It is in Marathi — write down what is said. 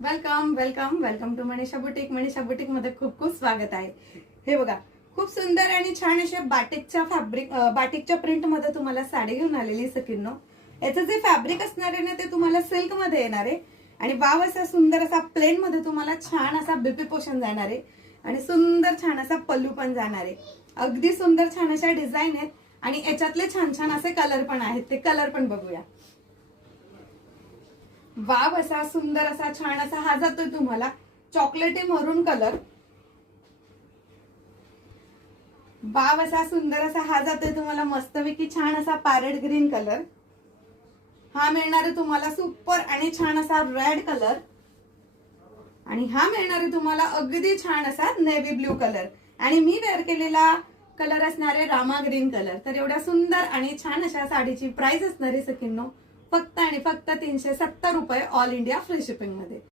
Welcome welcome welcome to Manisha boutique. Manisha boutique मध्ये खूप खूप स्वागत आहे. हे बघा, खूप सुंदर आणि छान अशा बाटिकच्या प्रिंट मध्ये तुम्हाला साडी घेऊन आलेली सकिनो. याचं जे फॅब्रिक असणार आहे ना ते तुम्हाला सिल्क मध्ये येणार आहे आणि वाव असा सुंदर असा प्लेन मध्ये तुम्हाला छान असा बीपी पोषण जाणार आहे आणि सुंदर छान असा पल्लू पण जाणार आहे. अगदी सुंदर छान अशा डिझाईन आहेत आणि याच्यातले छान छान असे कलर पण आहेत. ते कलर पण बघूया. वाव असा सुंदर असा छान असा हा जातोय तुम्हाला चॉकलेटी मरून कलर. वाव असा सुंदर असा हा जातोय तुम्हाला मस्तपैकी छान असा पॅरेट ग्रीन कलर. हा मिळणार आहे तुम्हाला सुपर आणि छान असा रेड कलर आणि हा मिळणार आहे तुम्हाला अगदी छान असा नेव्ही ब्ल्यू कलर आणि मी वेअर केलेला कलर असणार आहे रामा ग्रीन कलर. तर एवढ्या सुंदर आणि छान अशा साडीची प्राइस असणार आहे सकिनो फक्त आणि फक्त 370 रुपये ऑल इंडिया फ्री शिपिंग मध्ये.